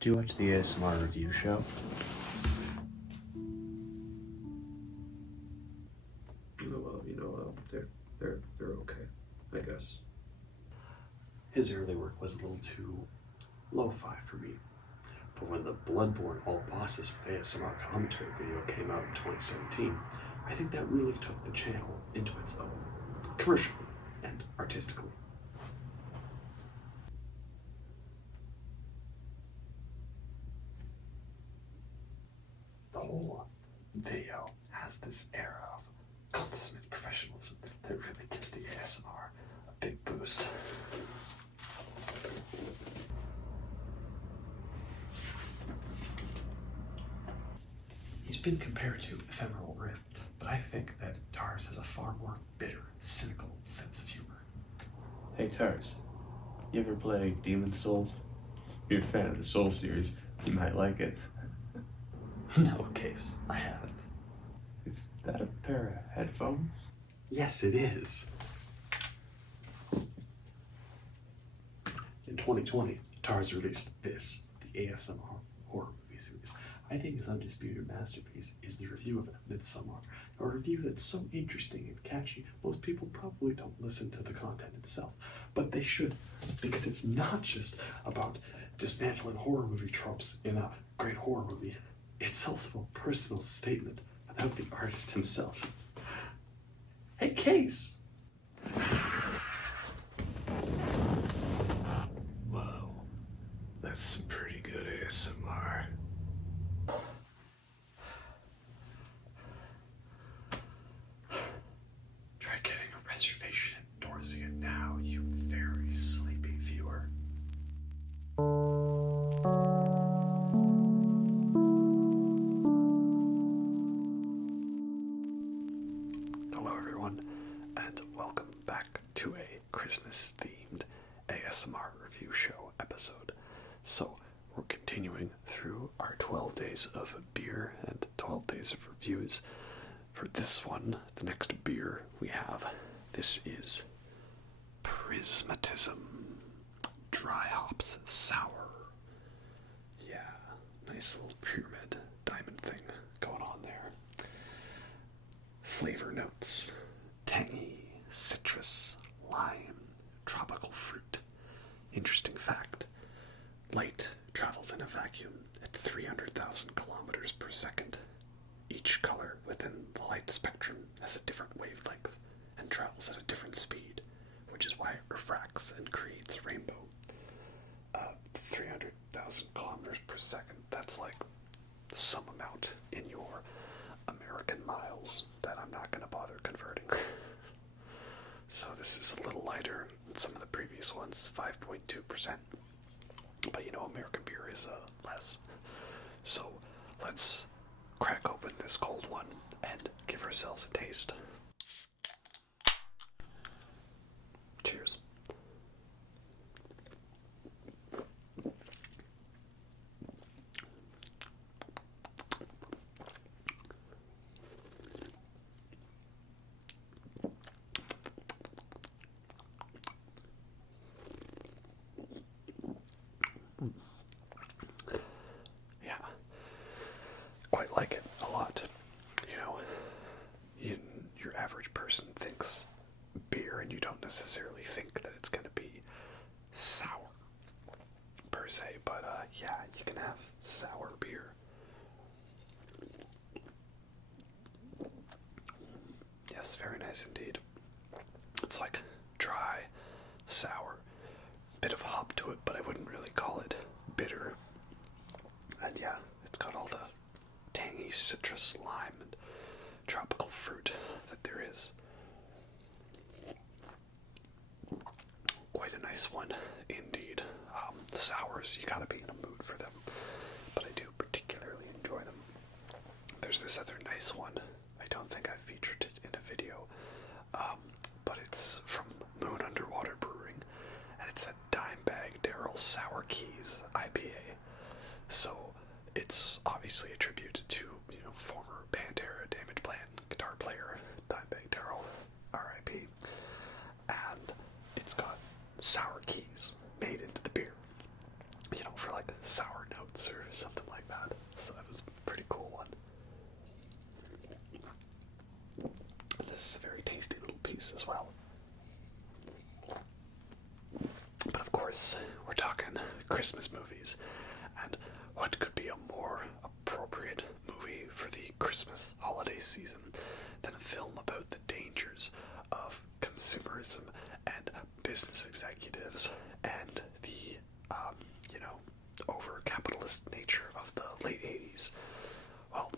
Do you watch the ASMR review show? Well, they're okay, I guess. His early work was a little too lo-fi for me. But when the Bloodborne All Bosses with ASMR commentary video came out in 2017, I think that really took the channel into its own, commercially and artistically. The whole video has this era of consummate professionalism that really gives the ASMR a big boost. He's been compared to Ephemeral Rift, but I think that Tars has a far more bitter, cynical sense of humor. Hey Tars, you ever play Demon Souls? If you're a fan of the Soul series, you might like it. No, Case, I haven't. Is that a pair of headphones? Yes, it is. In 2020, Tars released this, the ASMR horror movie series. I think his undisputed masterpiece is the review of Midsommar, a review that's so interesting and catchy, most people probably don't listen to the content itself, but they should, because it's not just about dismantling horror movie tropes in a great horror movie. It's also a personal statement about the artist himself. Hey, Case! Whoa, that's some pretty good ASMR. Try getting a reservation endorsing it now, you very sleepy viewer. Hello everyone, and welcome back to a Christmas-themed ASMR review show episode. So, we're continuing through our 12 days of beer and 12 days of reviews. For this one, the next beer we have, this is Prismatism Dry Hops Sour. Yeah, nice little pyramid diamond thing going on there. Flavor notes: tangy, citrus, lime, tropical fruit. Interesting fact: light travels in a vacuum at 300,000 kilometers per second. Each color within the light spectrum has a different wavelength and travels at a different speed, which is why it refracts and creates a rainbow. 300,000 kilometers per second, that's like some amount in your American miles that I'm not going to bother converting. So this is a little lighter than some of the previous ones, 5.2%. But American beer is less. So let's crack open this cold one and give ourselves a taste. Cheers. Yeah, quite like it a lot. Your average person thinks beer, and you don't necessarily think that it's going to be sour per se, but yeah, you can have sour beer. Yes, very nice indeed. It's like dry, sour, bit of hop to it, but I wouldn't really call it bitter. And yeah, it's got all the tangy citrus, lime, and tropical fruit that there is. Quite a nice one indeed. Sours, you gotta be in a mood for them, but I do particularly enjoy them. There's this other nice one. I don't think I've featured it in a video, but it's from Moon Underwater Brewing, and it's a dime bag Daryl Sour Keys IPA. So it's obviously a tribute to former Pantera, Damage Plan guitar player Dimebag Daryl, R.I.P. And it's got sour keys made into the beer, for like sour notes. months or something like that. So that was a pretty cool one. And this is a very tasty little piece as well. But of course, we're talking Christmas movies, and what could be a more appropriate movie for the Christmas holiday season than a film about the dangers of consumerism and business executives and the, over-capitalist nature of the late 80s. Well,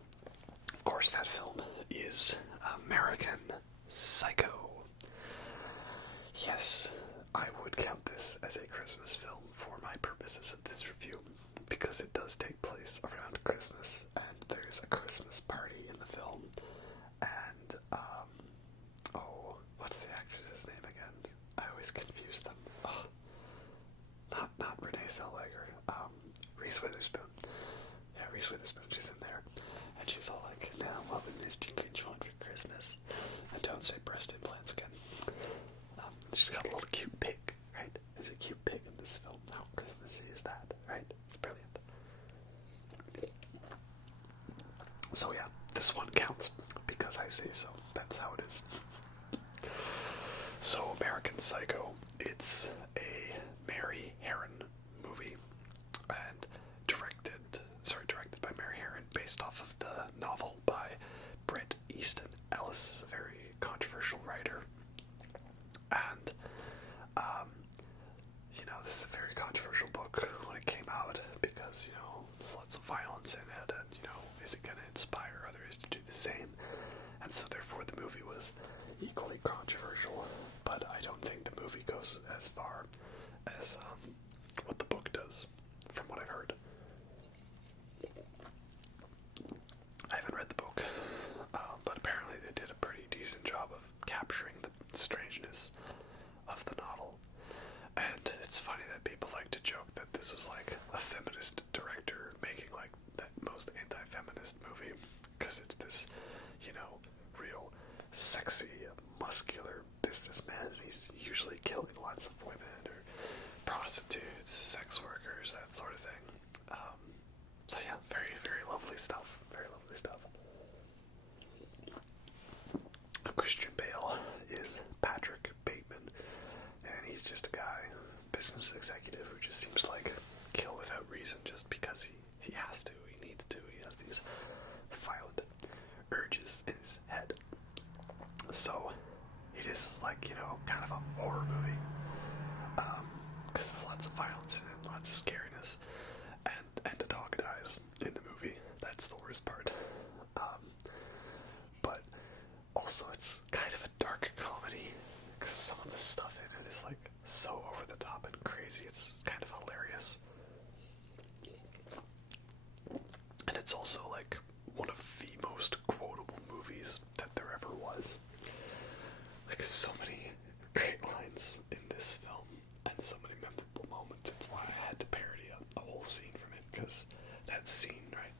of course that film is American Psycho. Yes, I would count this as a Christmas film for my purposes of this review, because it does take place around Christmas, and there's a Christmas party in the film, and, what's the actress's name again? I always confuse them. Oh, not Renee Zellweger, Reese Witherspoon. Yeah, Reese Witherspoon, she's in there, and she's all like, now what would Mr. Grinch want for Christmas? And don't say breast implants again. She's got a little cute pig, right? There's a cute pig in this film. How Christmassy is that, right? It's brilliant. So yeah, this one counts because I say so. That's how it is. So American Psycho, it's a Mary Harron movie, and directed by Mary Harron, based off of the novel by Bret Easton Ellis, a very controversial writer. And, this is a very controversial book when it came out because, there's lots of violence in it, and, is it going to inspire others to do the same? And so, therefore, the movie was equally controversial, but I don't think the movie goes as far as what the book does, from what I've heard. I haven't read the book, but apparently they did a pretty decent job of capturing the strangeness of the novel. And it's funny that people like to joke that this was like a feminist director making like that most anti-feminist movie, because it's this, real sexy, muscular businessman. He's usually killing lots of women or prostitutes, sex workers, that sort of thing. So yeah, very, very lovely stuff. Very lovely stuff. Christian Bale is Patrick Bateman, and he's just a guy, business executive, who just seems to like kill without reason just because he has to, he needs to, he has these violent urges in his head. So it is like, kind of a horror movie, because there's lots of violence in it, lots of scariness, and the dog dies in the movie. That's the worst part. But also it's kind of a dark comedy, because some of the stuff in it is like so over the top and crazy. It's kind of hilarious. And it's also like one of the most quotable movies that there ever was. Like, so many great lines in this film, and so many memorable moments. It's why I had to parody a whole scene from it, because that scene, right?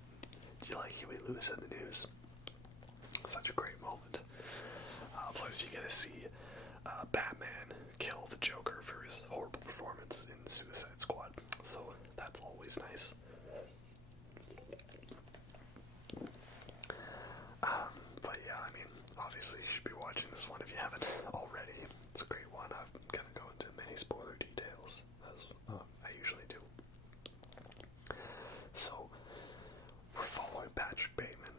Do you like Huey Lewis in the news? Such a great moment. Plus, you get to see Batman kill the Joker for his horrible performance in Suicide Squad. So that's always nice. But yeah, obviously you should be watching this one if you haven't already. It's a great one. I'm going to go into many spoiler details, as I usually do. So, we're following Patrick Bateman,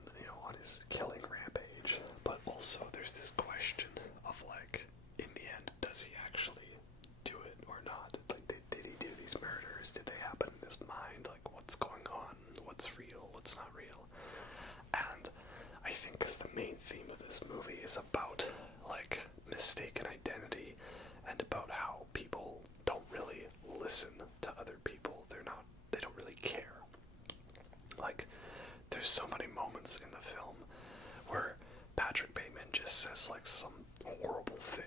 on his killing rampage, but also there's this question of, like, in the end, does he actually do it or not? Like, did he do these murders? Did they happen in his mind? Like, what's going on? What's real? What's not real? And I think the main theme of this movie is about, like, mistaken identity, and about how people don't really listen to other people. They don't really care. Like, there's so many moments in the film where Patrick Bateman just says, like, some horrible thing,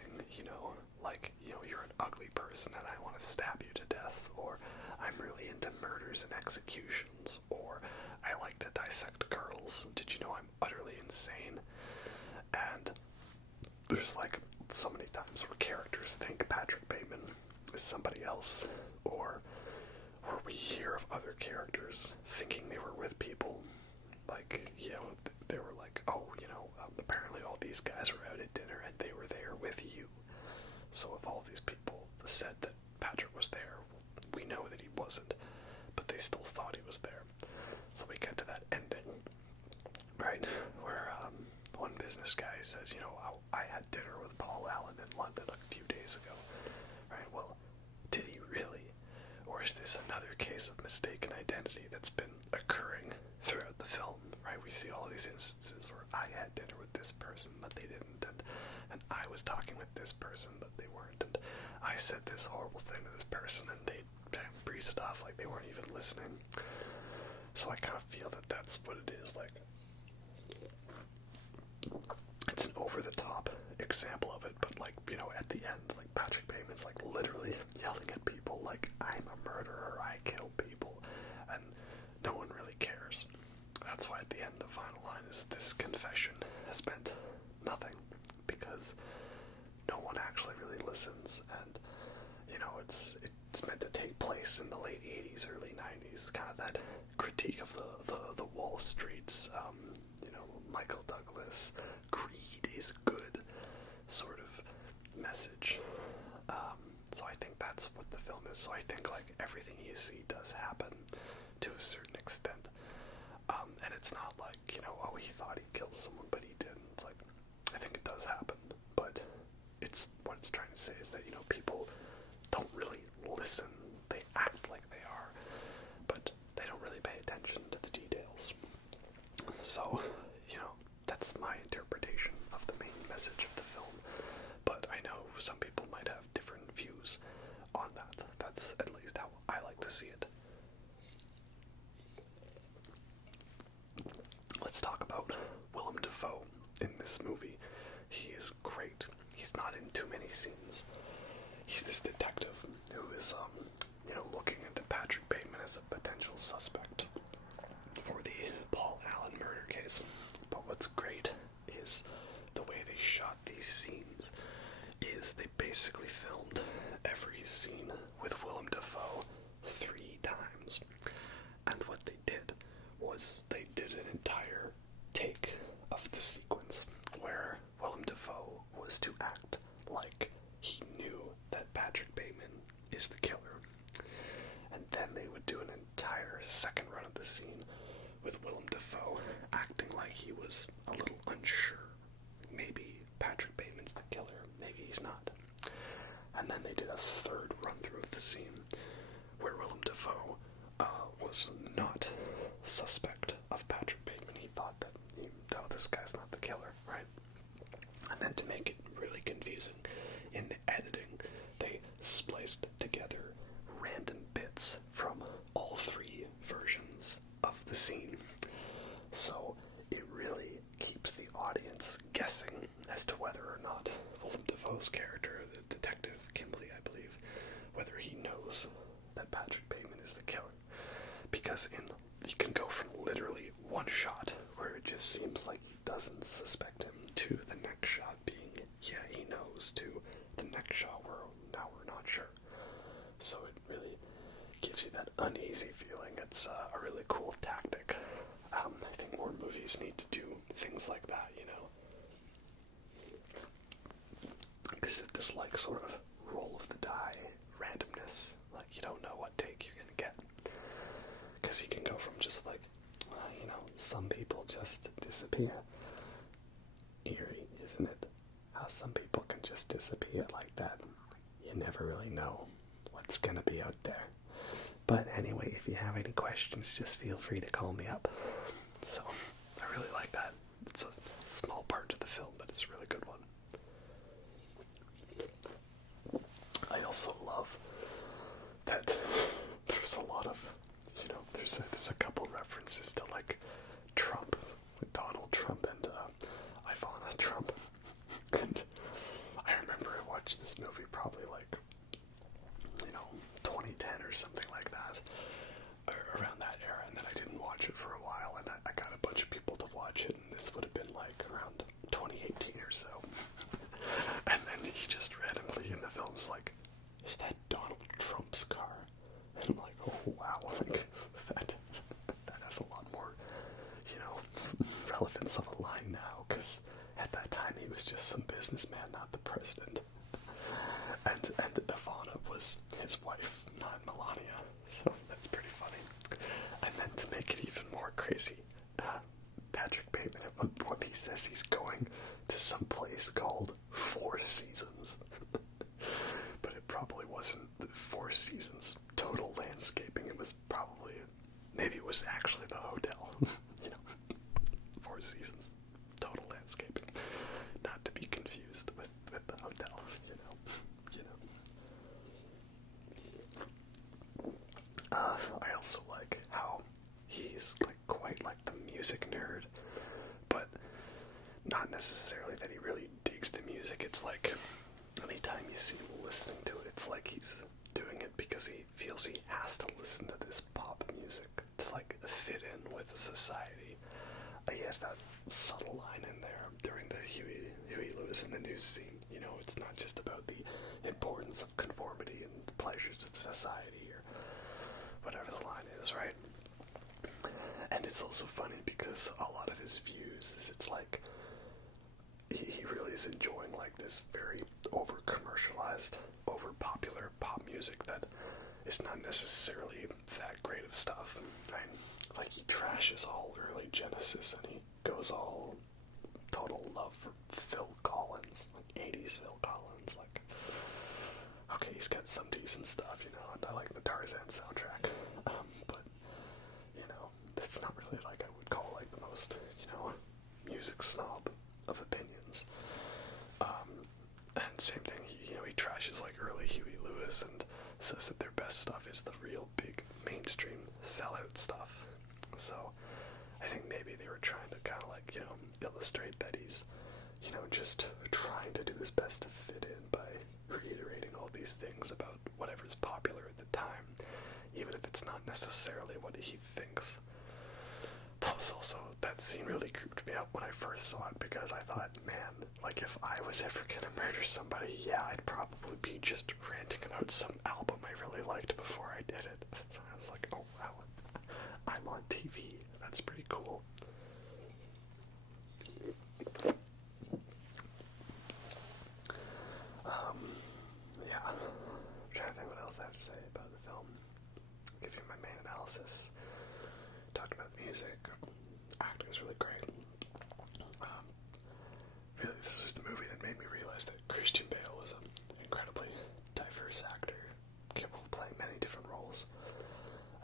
like, you're an ugly person and I want to stab you to death, or I'm really into murders and executions, or I like to dissect girls. Did you know I'm utterly insane? And there's, like, so many times where characters think Patrick Bateman is somebody else, or where we hear of other characters thinking they were with people. Like, you know, they were like, oh, you know, apparently all these guys were out at dinner and they were there with you. So if all of these people said that Patrick was there, we know that he wasn't, but they still thought he was there. So we get to that ending, right, where one business guy says, you know, I had dinner with Paul Allen in London a few days ago, right? Well, did he really? Or is this another case of mistaken identity that's been occurring throughout the film, right? We see all these instances where I had dinner with this person, but they didn't, and I was talking with this person, but they weren't, and I said this horrible thing to this person, and they breezed it off like they weren't even listening. So I kind of feel that that's what it is, like, it's an over-the-top example of it, but, like, you know, at the end, like, Patrick Bateman's, like, literally yelling at people, like, I'm a murderer, I kill people, and no one really cares. That's why at the end, the final line is, this confession has meant nothing, because no one actually really listens, and, you know, it's meant to take place in the late 80s, early 90s, kind of that critique of the Wall Street, you know, Michael Douglas, greed is good sort of message. So I think that's what the film is. So I think, like, everything you see does happen to a certain extent. And it's not like, you know, oh, he thought he killed someone, but he didn't. Like, I think it does happen, but what it's trying to say is that, you know, people don't really listen. They act like they are, but they don't really pay attention to the details. So, you know, that's my interpretation of the main message of the film. But I know some people might have different views on that. That's at least how I like to see it. Let's talk about Willem Dafoe in this movie. He is great. He's not in too many scenes. He's this detective who is, you know, looking into Patrick Bateman as a potential suspect for the Paul Allen murder case. But what's great is the way they shot these scenes is they basically filmed every scene with Willem Dafoe 3 times. And what they did was they did an entire take of the sequence where Willem Dafoe was to act like he knew that Patrick Bateman is the killer. And then they would do an entire second run of the scene with Willem Dafoe acting like he was a little unsure. Maybe Patrick Bateman's the killer, maybe he's not. And then they did a third run through of the scene where Willem Dafoe was not suspect of Patrick Bateman. He thought that, oh, this guy's not the killer, right? And then to make it really confusing, in the editing, they spliced together random bits from all 3 versions of the scene. So it really keeps the audience guessing as to whether or not Willem Dafoe's character, the detective Kimberly, I believe, whether he knows that Patrick Bateman is the killer. Because you can go from literally one shot where it just seems like he doesn't suspect him to the next shot being, yeah, he knows, to the next shot where now we're not sure. So it really gives you that uneasy feeling. It's a really cool tactic. I think more movies need to do things like that, you know. Because it's this, like, sort of roll of the die randomness. Like, you don't know what take you're gonna get. Because you can go from just like, you know, some people just disappear. Eerie, isn't it? How some people can just disappear like that. You never really know what's gonna be out there. But anyway, if you have any questions, just feel free to call me up. So, I really like that. It's a small part to the film, but it's a really good one. I also love that there's a lot of, you know, there's a couple references to, like, Trump, like Donald Trump and Ivana Trump. And I remember I watched this movie probably, like, you know, 2010 or something like that, or around that era, and then I didn't watch it for a while, and I got a bunch of people to watch it, and this would have been, like, around 2018 or so. And then he just randomly in the film's like, is that Donald Trump's car? And I'm like, oh wow, like that has a lot more, relevance of a line now, because at that time he was just some businessman, not the president. And Ivana was his wife, not Melania, so that's pretty funny. And then to make it even more crazy, Patrick Bateman at one point he says he's going to some place called Four Seasons. But it probably wasn't the Four Seasons total landscaping. It was probably, maybe it was actually the hotel. Four Seasons total landscaping. Not to be confused with the hotel, I also like how he's like quite like the music nerd, but not necessarily that he really digs the music. It's like anytime you see him listening to it, it's like he's doing it because he feels he has to listen to this pop music to like fit in with the society. He has that subtle line in there during the Huey Lewis in the news scene. It's not just about the importance of conformity and the pleasures of society or whatever the line is, right? And it's also funny because a lot of his views is it's like he really is enjoying like this very over-commercialized, over-popular pop music that is not necessarily that great of stuff, right? Like he trashes all early Genesis and he goes all total love for Phil Collins, like 80s Phil Collins, like okay, he's got some decent stuff, and I like the Tarzan soundtrack, but that's not really like I would call like the most, music snob of opinions. And same thing, he trashes like early Huey Lewis and says that their best stuff is the real big mainstream sellout stuff. So I think maybe they were trying to kind of like, illustrate that he's, just trying to do his best to fit in by reiterating all these things about whatever's popular at the time, even if it's not necessarily what he thinks. Plus, also, that scene really creeped me out when I first saw it because I thought, man, like if I was ever gonna murder somebody, yeah, I'd probably be just ranting about some album I really liked before I did it. I was like, oh wow, I'm on TV. That's pretty cool. Yeah, I'm trying to think what else I have to say about the film. I'll give you my main analysis. Talked about the music. Acting is really great. Really, this was the movie that made me realize that Christian Bale is an incredibly diverse actor, capable of playing many different roles.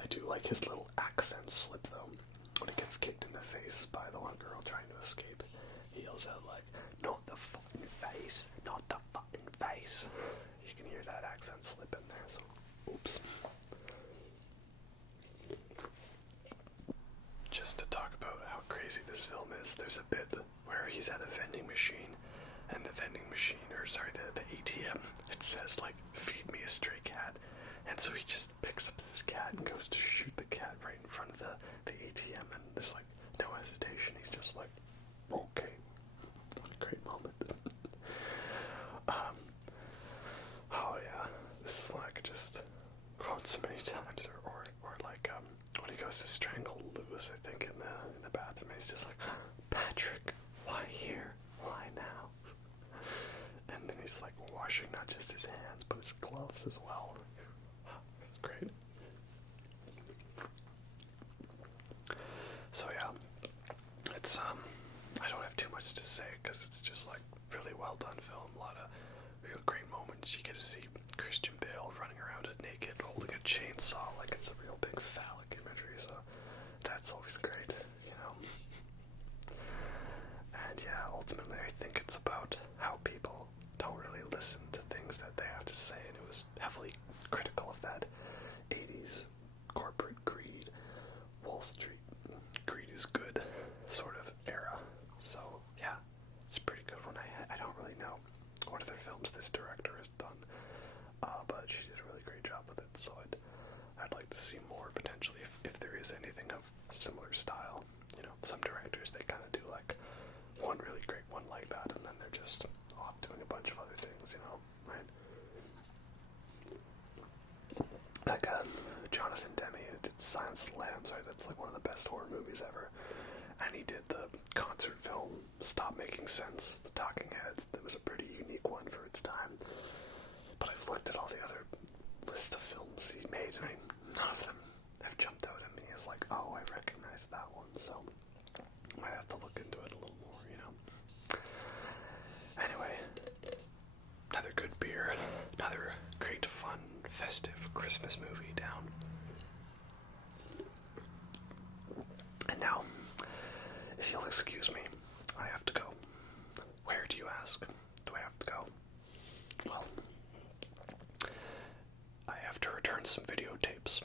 I do like his little accent slip, though. When he gets kicked in the face by the one girl trying to escape, he yells out like, "Not the fucking face, not the fucking face." You can hear that accent slip in there, so oops. Just to talk about how crazy this film is, there's a bit where he's at a vending machine, and the vending machine, the ATM, it says like, "Feed me a stray cat." And so he just picks up this cat and goes to shoot the cat right in front of the ATM, and there's like no hesitation. He's just like, okay. What a great moment. Oh yeah, this is one I could just quote so many times, or like when he goes to strangle Lewis, I think in the bathroom, and he's just like, "Patrick, why here? Why now?" And then he's like washing not just his hands but his gloves as well. That's great. So yeah, it's I don't have too much to say because it's just like really well done film. A lot of real great moments. You get to see Christian Bale running around naked, holding a chainsaw like it's a real big phallic imagery. So that's always great, And yeah, ultimately I think it's about how people don't really listen to things that they have to say, and it was heavily critical of that 80s corporate greed, Wall Street, greed is good sort of era. So yeah, it's a pretty good one. I don't really know what other films this director has done, but she did a really great job with it, so I'd like to see more potentially if there is anything of similar style. Some directors, they kind of do like one really great one like that, and then they're just off doing a bunch of other things, right? Like Silence of the Lambs, right? That's like one of the best horror movies ever. And he did the concert film Stop Making Sense, The Talking Heads. That was a pretty unique one for its time. But I've looked at all the other list of films he made, and none of them have jumped out at me as like, oh, I recognize that one. So I might have to look into it a little more, you know. Anyway, another good beer, another great, fun, festive Christmas movie down. And now, if you'll excuse me, I have to go. Where do you ask? Do I have to go? Well, I have to return some videotapes.